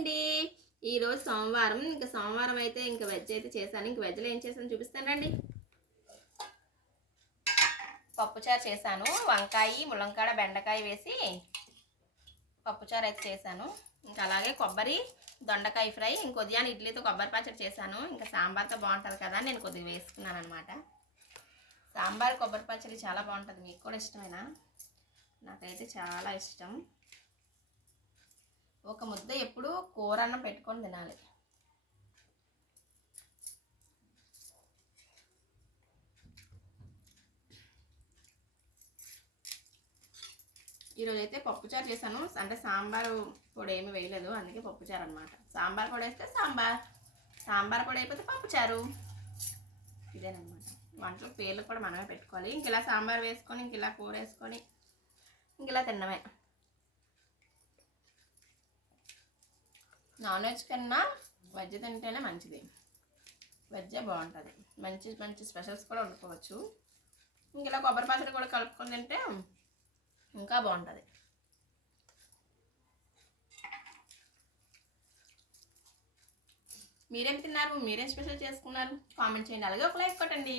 అండి. ఈరోజు సోమవారం. ఇంక సోమవారం అయితే ఇంక వెజ్ అయితే చేశాను. ఇంక వెజ్‌లో ఏం చేశానో చూపిస్తాను రండి. పప్పుచారు చేశాను. వంకాయ, ములంకాడ, బెండకాయ వేసి పప్పుచారు అయితే చేశాను. ఇంకా అలాగే కొబ్బరి, దొండకాయ ఫ్రై, ఇంక ఉదయాన్నే ఇడ్లీతో కొబ్బరి పచ్చడి చేశాను. ఇంకా సాంబార్తో బాగుంటుంది కదా నేను కొద్దిగా వేసుకున్నాను అనమాట. సాంబార్ కొబ్బరి పచ్చడి చాలా బాగుంటుంది. మీకు కూడా ఇష్టమేనా? నాకైతే చాలా ఇష్టం. ఒక ముద్ద ఎప్పుడు కూర అన్నం పెట్టుకొని తినాలి. ఈరోజు అయితే పప్పుచారు చేశాను. అంటే సాంబారు పొడి ఏమి వేయలేదు, అందుకే పప్పుచారు అనమాట. సాంబార్ పొడి వేస్తే సాంబార్ పొడి అయిపోతే పప్పుచారు. ఇదేనమాట. వంటల పేర్లు కూడా మనమే పెట్టుకోవాలి. ఇంక ఇలా సాంబార్ వేసుకొని, ఇంక ఇలా కూర వేసుకొని, ఇంక ఇలా తిన్నమే. నాన్ వెజ్ కన్నా వెజ్ తింటేనే మంచిది. వెజ్జే బాగుంటుంది. మంచి మంచి స్పెషల్స్ కూడా వండుకోవచ్చు. ఇంక ఇలా కొబ్బరి పచ్చడి కూడా కలుపుకొని తింటే ఇంకా బాగుంటుంది. మీరేం తిన్నారు? మీరేం స్పెషల్ చేసుకున్నారు? కామెంట్ చేయండి. అలాగే ఒక లైక్ కొట్టండి.